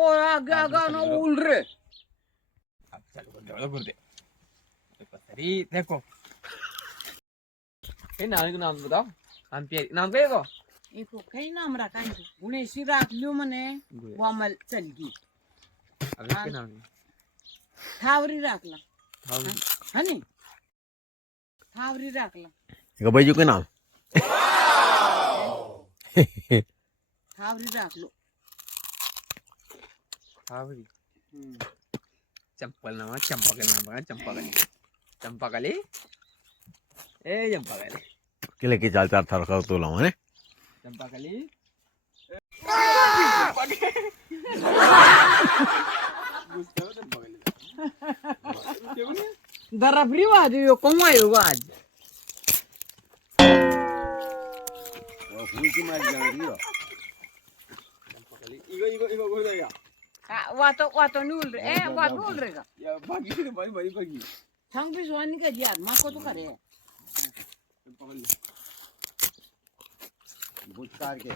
आगे आगे ना उल रे अब चालू कर दे पतरी देखो ये नाम का नाम बताओ नाम क्या है को एको काही नाम रखा गुणेशी राखल्यो म्हणे वामल चलगी अब इसके नाम है थावरी राखला हाँ हनी थावरी राखला का बाजू के नाम थावरी राखलो हावरी चंपल नाम चंपाकली ए चंपाकली किले की चाल चार थार कर तो लावा ने चंपाकली दरफरी वाज यो कोंवायो वाज फूल की मार जान दियो इगो हो जाएगा वातो नुल रे ए वात नुल रे का या बाकी बाकी संग भी सोनी का यार मा को तो करे चंपाकली बुझ कार के